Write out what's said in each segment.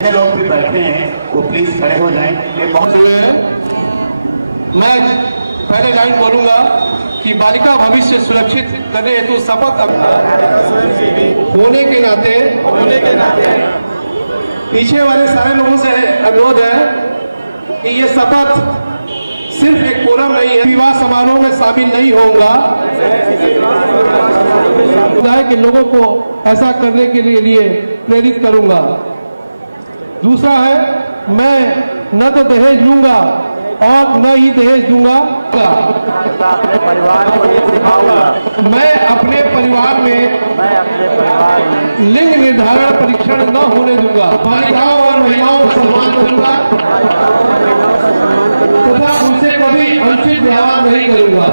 जितने लोग भी बैठे हैं वो प्लीज खड़े हो जाएं। ये बहुत हुए हैं। मैं पहले लाइन बोलूंगा कि बालिका भविष्य सुरक्षित करने हेतु शपथ होने के नाते पीछे वाले सारे लोगों से अनुरोध है कि ये शपथ सिर्फ एक फोरम नहीं है। विवाह समारोह में शामिल नहीं होऊंगा के लोगों को ऐसा करने के लिए प्रेरित करूंगा। दूसरा है, मैं न तो दहेज लूंगा और न ही दहेज दूंगा। अपने परिवार को ये सिखाऊंगा। मैं अपने परिवार में लिंग निर्धारण परीक्षण न होने दूंगा। बालिकाओं और महिलाओं का सम्मान करूंगा तथा उनसे कभी अनुचित व्यवहार नहीं करूंगा।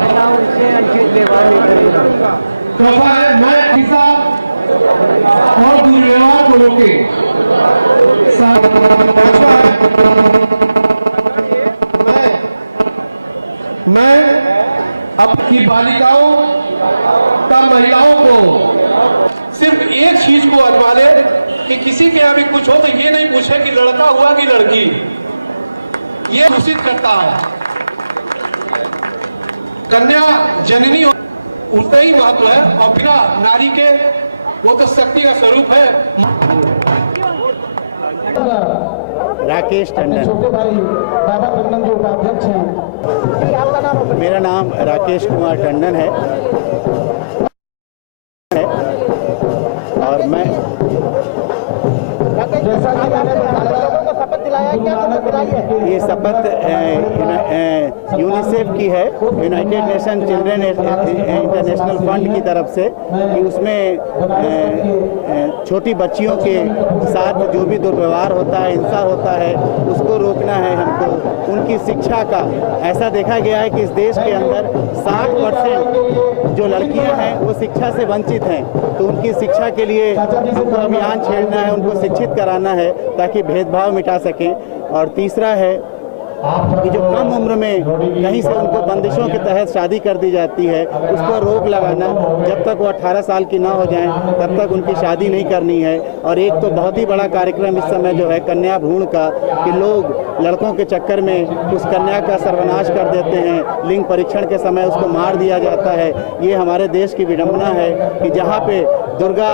चौथा है, मैं हिंसा और दुर्व्यवहार को रोके। पांचवा है, मैं अपनी बालिकाओं तथा महिलाओं को सिर्फ एक चीज को आजमा ले कि किसी के यहाँ भी कुछ हो तो ये नहीं पूछे कि लड़का हुआ कि लड़की। ये सूचित करता है कन्या जननी उतना ही महत्व है और बिना नारी के वो तो शक्ति का स्वरूप है। राकेश टंडन। छोटे भाई बाबा टंडन जो उपाध्यक्ष हैं। मेरा नाम राकेश कुमार टंडन है और मैं ये शपथ यूनिसेफ की है, United nation children international fund की तरफ से, कि उसमें छोटी बच्चियों के साथ जो भी दुर्व्यवहार होता है, हिंसा होता है, उसको रोकना है हमको। उनकी शिक्षा का ऐसा देखा गया है कि इस देश के अंदर 60% जो लड़कियां हैं वो शिक्षा से वंचित हैं, तो उनकी शिक्षा के लिए हमको अभियान छेड़ना है, उनको शिक्षित कराना है ताकि भेदभाव मिटा सकें। और तीसरा है कि जो कम उम्र में कहीं से उनको बंदिशों के तहत शादी कर दी जाती है, उस पर रोक लगाना। जब तक वो 18 साल की ना हो जाएं तब तक उनकी शादी नहीं करनी है। और एक तो बहुत ही बड़ा कार्यक्रम इस समय जो है कन्या भ्रूण का, कि लोग लड़कों के चक्कर में उस कन्या का सर्वनाश कर देते हैं, लिंग परीक्षण के समय उसको मार दिया जाता है। ये हमारे देश की विडंबना है कि जहाँ पे दुर्गा,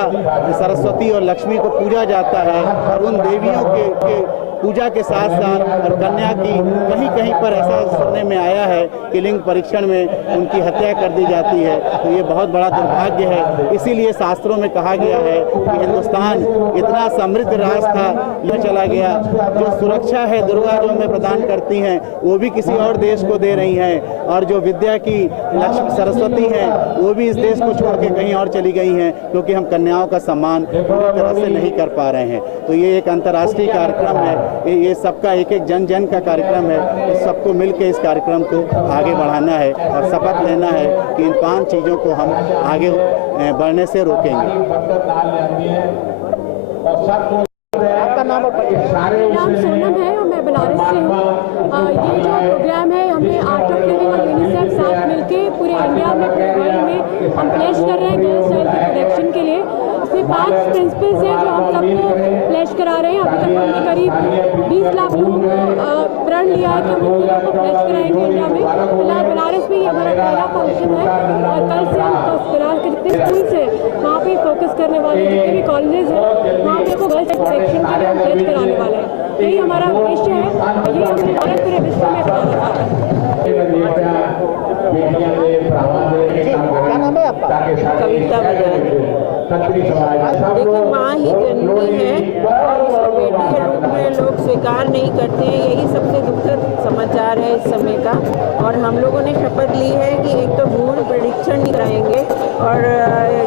सरस्वती और लक्ष्मी को पूजा जाता है और उन देवियों के पूजा के साथ साथ और कन्या की कहीं कहीं पर ऐसा सुनने में आया है कि लिंग परीक्षण में उनकी हत्या कर दी जाती है। तो ये बहुत बड़ा दुर्भाग्य है। इसीलिए शास्त्रों में कहा गया है कि हिंदुस्तान इतना समृद्ध राष्ट्र था, यह चला गया। जो सुरक्षा है दुर्गा जो हमें प्रदान करती हैं वो भी किसी और देश को दे रही हैं, और जो विद्या की लक्ष्मी सरस्वती हैं वो भी इस देश को छोड़ के कहीं और चली गई हैं, क्योंकि हम कन्याओं का सम्मान पूरी तरह से नहीं कर पा रहे हैं। तो ये एक अंतर्राष्ट्रीय कार्यक्रम है, ये सबका एक एक जन जन का कार्यक्रम है। तो सबको मिलकर इस कार्यक्रम को आगे बढ़ाना है और शपथ लेना है कि इन 5 चीज़ों को हम आगे बढ़ने से रोकेंगे। आपका नाम और नाम सोनम है और मैं बनारस से हूँ। ये जो प्रोग्राम है हमने आर्ट ऑफ लिविंग और यूनिसेफ साथ मिलके पूरे इंडिया में, पूरे वर्ल्ड में हम प्लेस कर रहे हैं गर्ल्स चाइल्ड की प्रोटेक्शन के लिए। इसमें 5 प्रिंसिपल्स हैं जो हम सबको प्लेस करा रहे हैं। अभी तक हमने करीब 20 लाख लोगों को प्रण लिया है कि हम इन लोगों को प्लेस कराएंगे इंडिया में। फिलहाल बनारस में ये हमारा पहला फंक्शन है और कल से हम बनारस के जितने स्कूल्स हैं वहाँ पे फोकस करने वाले, जितने भी कॉलेजेस हैं वहाँ पे को गर्ल्स प्रोटेक्शन के लिए हम प्लेस कराने वाले हैं। यही हमारा उद्देश्य है और यही हमने भारत पूरे विश्व में अपनाना चाहते हैं। क्या नाम है आपका? कविता बजाज। देखो, माँ ही जननी है और उसको बेटी के रूप में लोग स्वीकार नहीं करते हैं। यही सबसे दुखद समाचार है इस समय का। और हम लोगों ने शपथ ली है कि एक तो भ्रूण परीक्षण नहीं कराएंगे और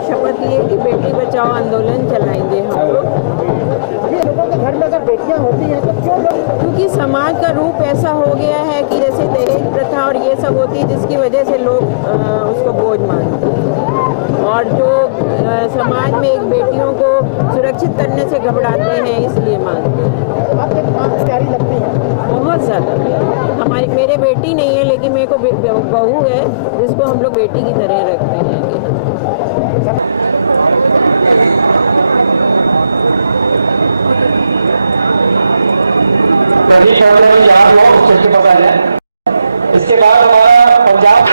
शपथ ली है कि बेटी बचाओ आंदोलन चलाएंगे हम लोग। लोगों के घर में अगर बेटियां होती हैं तो क्यों लोग? क्योंकि समाज का रूप ऐसा हो गया है कि जैसे दहेज प्रथा और ये सब होती है, जिसकी वजह से लोग उसको बोझ मानते हैं। और जो समाज में एक बेटियों को सुरक्षित करने से घबराते हैं, इसलिए मानते हैं। आपके माँ प्यारी लगती है? बहुत ज़्यादा। हमारी मेरे बेटी नहीं है लेकिन मेरे को बहू है जिसको हम लोग बेटी की तरह रखते हैं। प्रदीप भरद्वाज जी जहाँ भी हो स्टेज के पास आ जाए। इसके बाद हमारा Punjab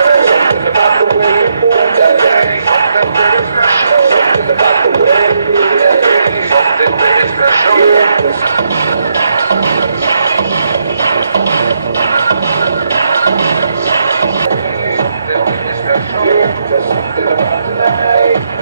Just something about tonight.